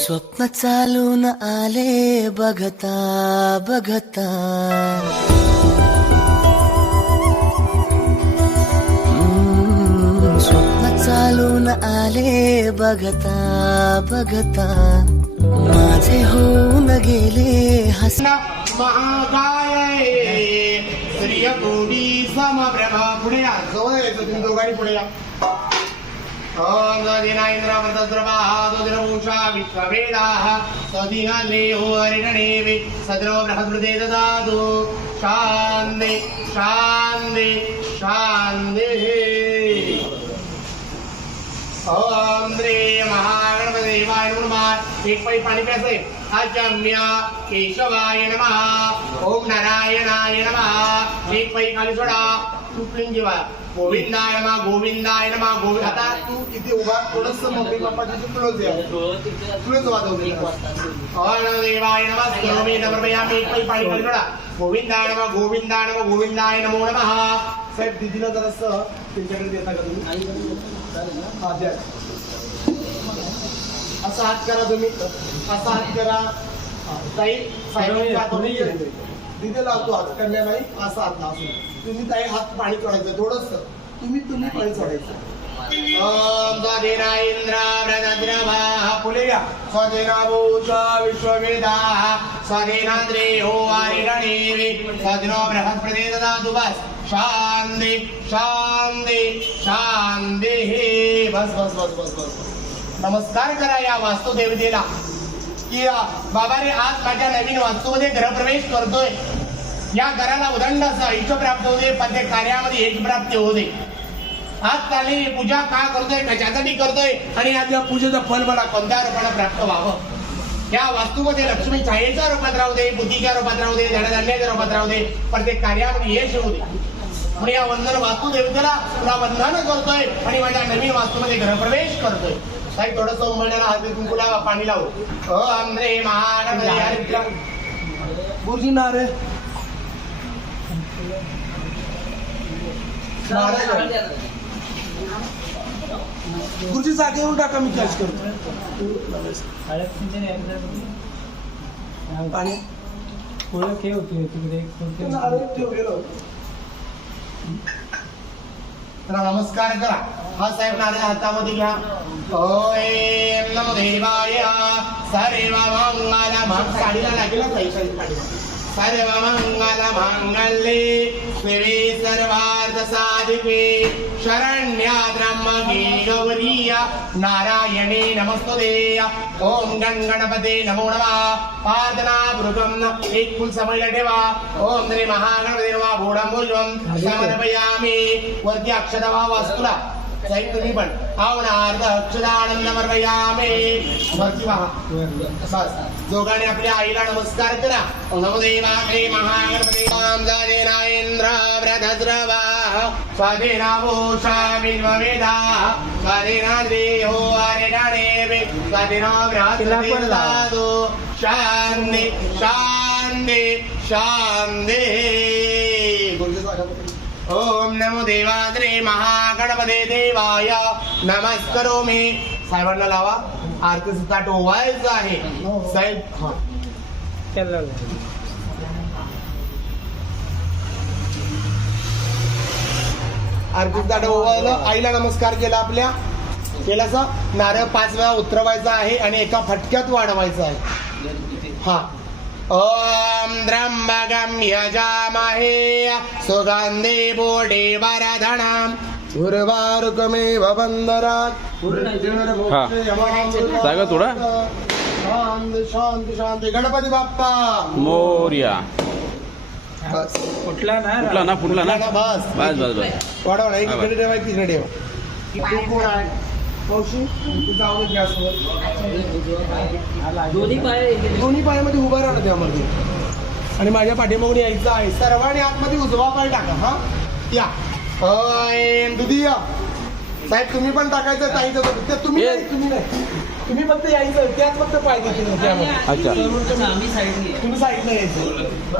स्वप्न चालून आले बघता बघता, स्वप्न चालून आले बघता बघता, माझे होऊन गेले हसना महाकाय श्रीयकोटी समप्रभा. पुढे या, जवळ यायचं तुम्ही दोघांनी पुढे या. ओम दिनाइंद्रवृतद्रवादोदिनभूषा विश्ववेदाः स्वधिहालेहो हरिणेवे सद्रो बृहस्पते ददातु. शान्ति शान्ति शान्तिः. ओम श्री महागणपती देवाय नमः. एक पै पाणी प्यायचंय. आचम्य केशवाय नमः. ओम नारायणाय नमः. एक पै खाली सोडा. तुपलीन जेवा. गोविंदाय नमः गोविंदाय नमः गोविंद. आता तू इथे उभा थोडस मम्मी पप्पाची क्लोज आहे. क्लोज वाजवते. ओम देवाय नमः. सर्वमे नमर्पयामि. एक पै पाणी खाली सोडा. गोविंदाय नमः गोविंदाय नमः गोविंदाय नमो नमः. साहेब दीदीला जरासं त्यांच्याकडे देता का तुम्ही? हा द्या. असा हात करा तुम्ही. असा हात करा. ताई तिथे लावतो हात करण्या नाही. असा हात लावतो तुम्ही. ताई हात पाणी चढायचं थोडस. तुम्ही पाणी चढायचं. पुढे घ्या. स्वदेनाभूषा विश्ववेदाः स्वदेनाद्रेयो हरिणेवे सद्रो बृहस्पते ददातु. बस. शांती शांती शांती. बस बस बस बस बस. नमस्कार करा या वास्तुदेवतेला की बाबा रे आज माझ्या नवीन वास्तूमध्ये गृहप्रवेश करतोय. या घराला उदंड असं ऐश्वर्य प्राप्त होऊ दे. पण ते कार्यामध्ये एक प्राप्ती होऊ दे. आज चाललेली पूजा का करतोय कशासाठी करतोय आणि आज या पूजेचं फल मला कोणत्या रूपाने प्राप्त व्हावं. या वास्तूमध्ये लक्ष्मी छायेच्या रूपात राहू दे, बुद्धीच्या रूपात राहू दे, धनधान्याच्या रूपात राहू दे, पण ते कार्यामध्ये यश होऊ दे. म्हणून या वंदन वास्तुदेवतेला तुला वंदन करतोय आणि माझ्या नवीन वास्तूमध्ये गृहप्रवेश करतोय. साहेब थोडस उमळण्याला हात कुंकुला पाणी लावू. अंद्रे महागणपती गुरुजी नारे गुरुजी जागेवरून टाका. मी कॅच करतो पाणी. नमस्कार करा. हा साहेब नारे हातामध्ये घ्या. ओम नमो देवाय. सर्व मंगल साडीला लागेल पैशाची. सर्व मंगल मांगल्ये शिवे सर्वार्थ साधिके शरण्या त्र्यंबके गौरी नारायणे नमस्तुते. ओम गणपते नमो नमः. प्रार्थना पूर्वकम एक फुल समयला ठेवा. ओम श्री महागणपती नमः. भोडं भुजवं समर्पयामि. वरती अक्षता वास्तुला साहेब तुम्ही पण आवनार्थ अक्षदानंद समर्पयामि. वरती पहा. बस जोगाने आपल्या आईला नमस्कार करा. नमो देवाय महागणपते. इंद्र व्रतद्रवाः स्वदेनाभूषा विश्ववेदाः स्वदेनाद्रेयो हरिणेवे सद्रो बृहस्पते ददातु. शान्ति शान्ति शान्ति. ओम नमो देवाय महागणपते देवाय नमस्करोमि. साहेबांना लावा. आरतीचं ताट ओवायचं आहे साहेब. हा आरतीचं ताट ओवायला. आईला नमस्कार केला आपल्या. केलाचा नारळ 5 वेळा उतरवायचा आहे आणि एका फटक्यात वाढवायचा आहे. हा. ओम त्र्यंबकं यजामहे सुगंधि पुष्टिवर्धनम् उर्वारुकमेव बन्धनात्. जागा थोडा. शांती शांती शांती. गणपती बाप्पा मोरया. बस फुटला ना बस बस बस बस. वाढवा. इकडे ठेवा तिकडे ठेवा. इकडे कोण आहे मावशी? जाऊ दे गॅसवर. दोन्ही पायामध्ये उभा राहणं त्यामध्ये आणि माझ्या पाठीमागून यायचं आहे. सर्वांनी आतमध्ये उजवा पाय टाका. हा या. दुधी या साहेब. तुम्ही पण टाकायचं ताईचं. तुम्ही नाही तुम्ही फक्त यायचं त्यात फक्त पाहिजे त्यामध्ये अच्छा तुम्ही साईडला यायचं.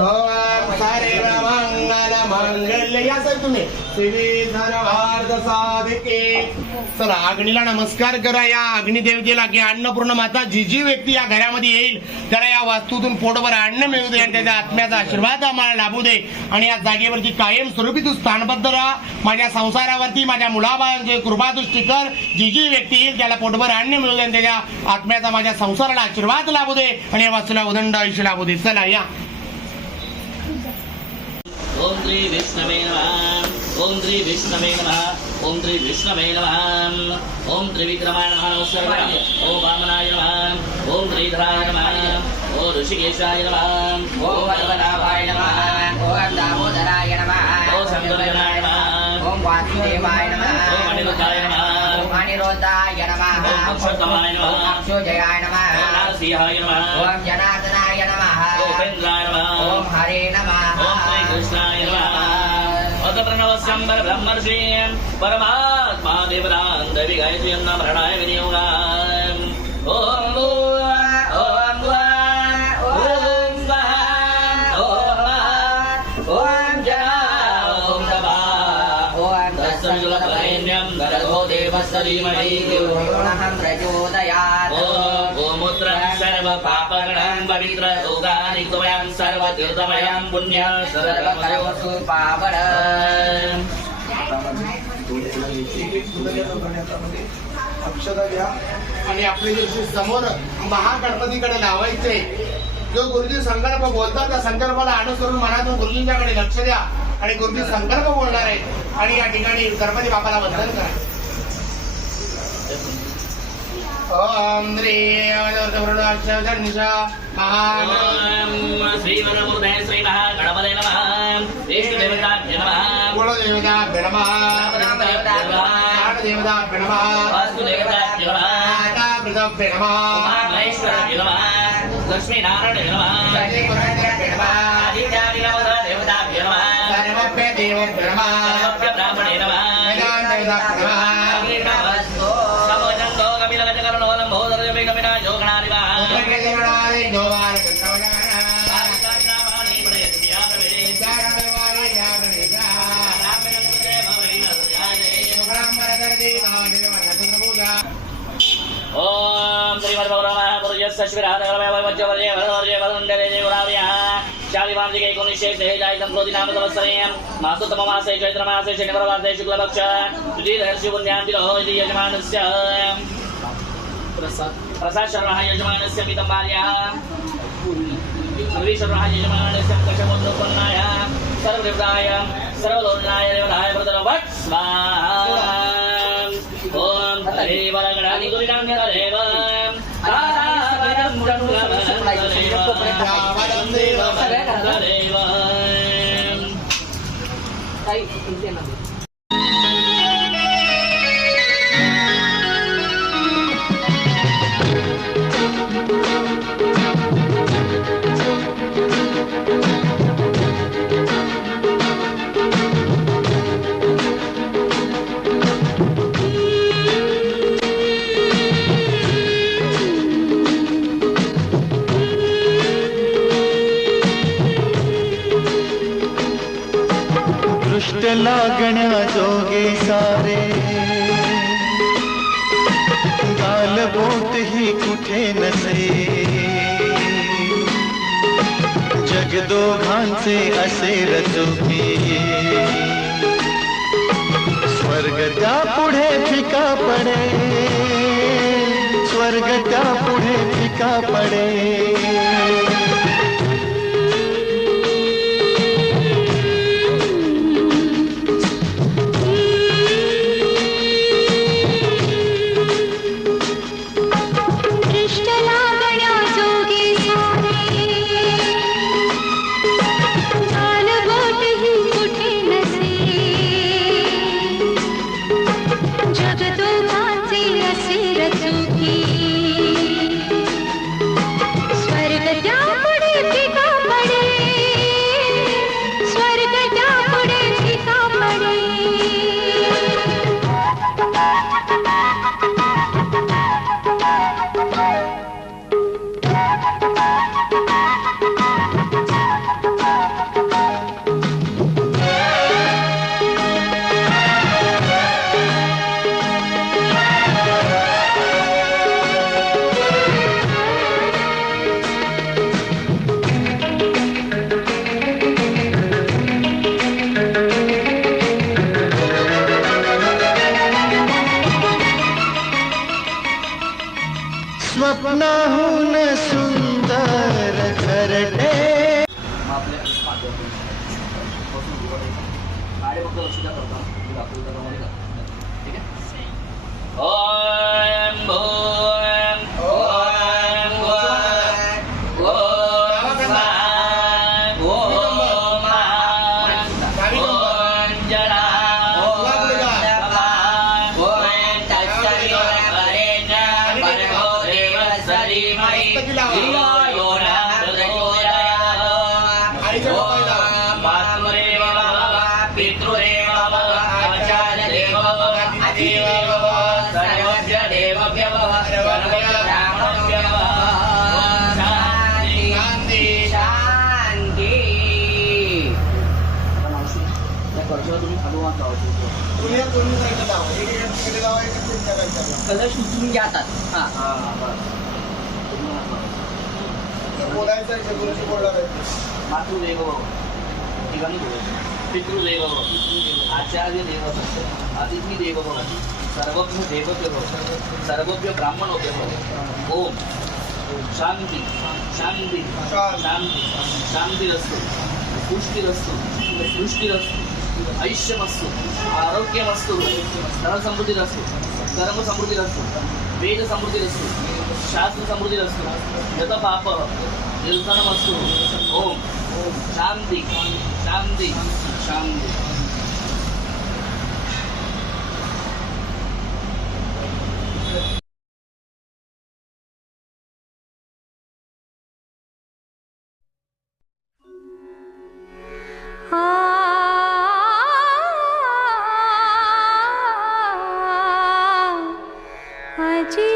ओम सर्व मंगल मंगल्य या सर तुम्ही श्री सर्वार्थ साधिके. चला अग्नीला नमस्कार करा. या अग्नी देवतेला की अन्नपूर्ण माता जी जी व्यक्ती या घरामध्ये येईल त्याला या वास्तूतून पोटभर अन्न मिळू दे आणि त्याच्या आत्म्याचा आशीर्वाद आम्हाला लाभू दे आणि या जागेवरती कायम स्वरूपी तू स्थानबद्ध राहा. माझ्या संसारावरती माझ्या मुलाबाळांचे कृपादृष्टी कर. जी जी व्यक्ती येईल त्याला पोटभर अन्न मिळू दे आणि त्याच्या आत्म्याचा माझ्या संसाराला आशीर्वाद लाभू दे आणि या वास्तूला उदंड आयुष्य लाभू दे. चला या. ओम श्री विष्णवे नमः. ओम श्री विष्णवे नमः. ओम श्री विष्णवे नमः. ओम त्रिविक्रमाय नमः. नमस्कार. ओम वामनाय नमः. ओम श्रीधराय नमः. ओम ऋषिकेशाय नमः. ओम पद्मनाभाय नमः. ओम दामोदराय नमः. ओम शंकराय नमः. ओम वासुदेवाय नमः. ओम अनिरुद्धाय नमः. ओम अनिरुद्धाय नमः. ओम अक्षोजयाय नमः. ओम अक्षोजयाय नमः. ओम नारसिंहाय नमः. ओम जनार्दनाय नमः. ओम उपेन्द्राय नमः. ओम हरे नमः. ओम श्री कृष्णाय नमः. अथ प्रणवस्यंबर ब्रह्मर्षि परमात्मा देवरान देवी गायत्री नामरणाय विनियोगाय. ओम भूः ओम भुवः ओम स्वः ओम महः ओम जनाः ओम तपः ओम तत्सवितुर्वरेण्यं भर्गो देवस्य धीमहि धियो यो नः प्रचोदयात्. ओम गोमूत्रं सर्वपापगणं पवित्रदोगानित्वयं सर्वतीर्थमयं पुण्यं सर्वकरोषु पावन. अक्षता घ्या आणि आपले जे समोर महागणपतीकडे लावायचे. जो गुरुजी संकल्प बोलतात त्या संकल्पाला अनुसरून मनातून गुरुजींच्याकडे लक्ष द्या आणि गुरुजी संकल्प बोलणार आहेत आणि या ठिकाणी गणपती बाबाला वंदन करा. ओम श्री श्रीवरमूर्धे श्री महागणपते नमः. इष्टदेवताभ्यो नमः. कुलदेवताभ्यो नमः. देवताभ्यो नमः. वास्तुदेवताभ्यो नमः. मातापितृभ्यो नमः. उमामहेश्वराभ्यो नमः. लक्ष्मीनारायणाभ्यो नमः. आदित्यादिनवदेवताभ्यो नमः. सर्वभ्यदेवेभ्यो नमः. सर्वभ्यब्राह्मणे नमः. वेदान्तदेवताभ्यो नमः. अग्निर्नमस्तु. समोजन्तो कपिलगजकर्णोलम्बोदरजमिकमिना योगणादिवः. उपकृतिगणादि जोवार चन्द्रवजानः. ओम श्री भगवान पुरुषस्य श्रीराधवैवज्यवर्ये वरवर्ये वरन्दरे देवराव्यः. शालिवार्जिके 19 जायतं क्रोधि नाम संवत्सरे मासोत्तममासे चैत्रमासे शनिवारवासरे शुक्लपक्ष शुचिधर्षिपुण्यां दिनो इति यजमानस्य प्रसाद शर्मः यजमानस्य पितं भार्यः पूर्वी शर्मः यजमानस्य कशमोत्पन्नाय सर्वदेवताय सर्वलोचनाय देवताय प्रदनो वत् स्वाहा. ओम हरे वरगणानि गुरुणां देव आरावरं रावणं देवं देव. दृष्ट लागण्या जोगे सारे गालबोट ही कुठे नसे. जग दोघांचे असे रचुकी स्वर्ग त्या पुढे फिका पडे. स्वर्ग त्या पुढे फिका पडे. स्वप्नाहून सुंदर घरटे. आपल्या गाडी फक्त लक्ष द्या करता ठीक आहे. ओम भूम ओम भुवः ओम स्वाहा ओम ओम जना ओम तत्सवितुर्वरेण्यं भर्गो देवस्य धीमहि धियो यो नः प्रचोदयात्. ओम मातृदेवो भव पितृदेवो भव आचार्यदेवो भव अतिदेवो भव सर्वस्य देवभ्यो भव सर्वस्य ब्राह्मणभ्यो भव. ओम शान्ति शांती शांती. त्या कर्जाला तुम्ही हलवून लावायचं. पुण्या दोन्ही साईडला जावं. एक तिकडे जावं, एक तुमच्या साईडला जावं. कलश उचलून जातात. हा तर बोलायचं आहे, गुरुजी बोलणार आहेत. मातृदेवो भव ठिकाणी बोलायचं. पितृदेवो भव आचार्य देवो भव अतिथी देवो भव सर्वज्ञ देवभ्यो भव सर्वभ्यो ब्राह्मणोभ्यो भव. ओम शांती शांती शांती शांतिरस्तु पुष्टिरस्तु सृष्टिरस्तु ऐश्यमस्तु आरोग्यमस्तु धनसमृद्धिरस्तु कर्मसमृद्धिरस्तु वेदसमृद्धिरस्तु शास्त्रसमृद्धिरस्तु यतपाप निर्धनमस्तु. ओम शांती शांती शांती. आजी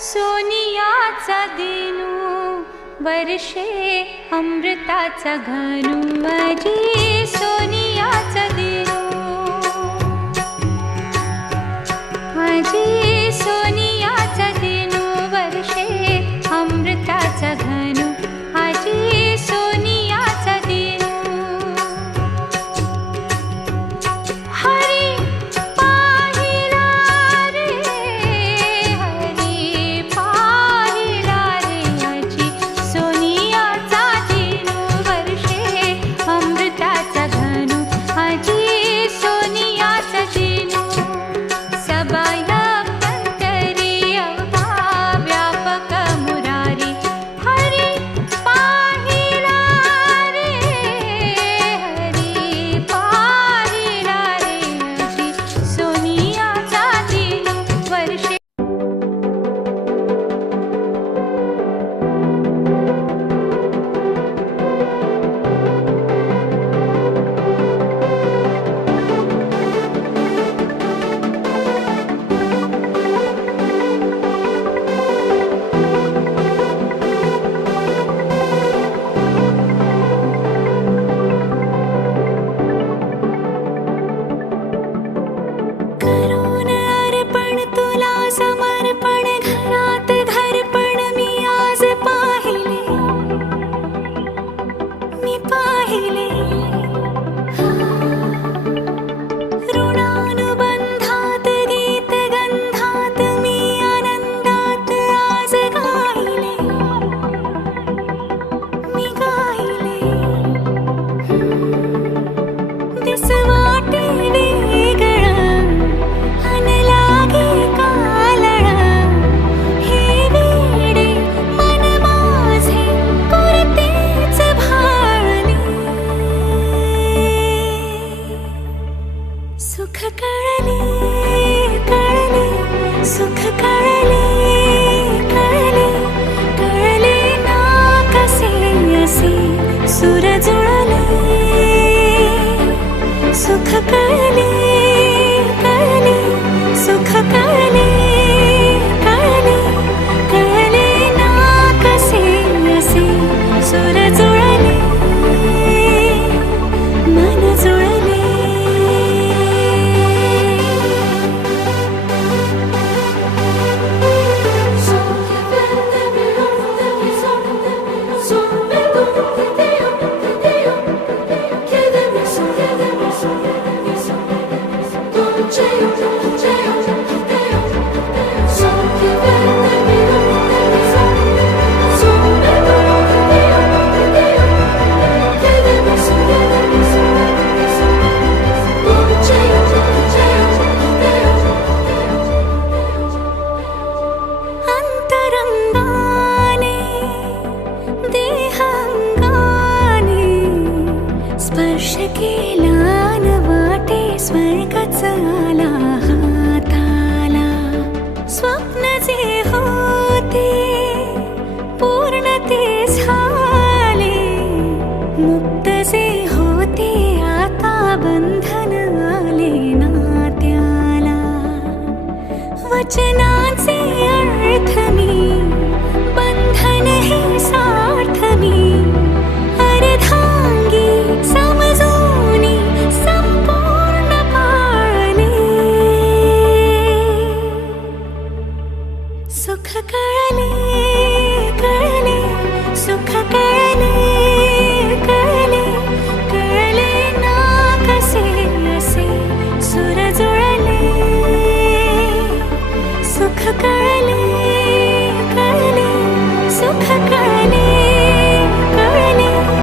सोनियाचा दिनू वर्षे अमृताचा घनू. आजी सोनियाचा दिनू आजी सोनियाचा दिनू वर्षे अमृताचा घनू. आजी सोनियाचा दिनू हरी पाहिला रे हरी पाहिला रे. आजी सोनियाचा दिनू वर्षे अमृताचा घनू. काळच आला हाताला स्वप्न जे होते पूर्ण ते झाले मुक्त जे होते आता बंधन आले नात्याला वचनाचे अर्थ मी बंधन हे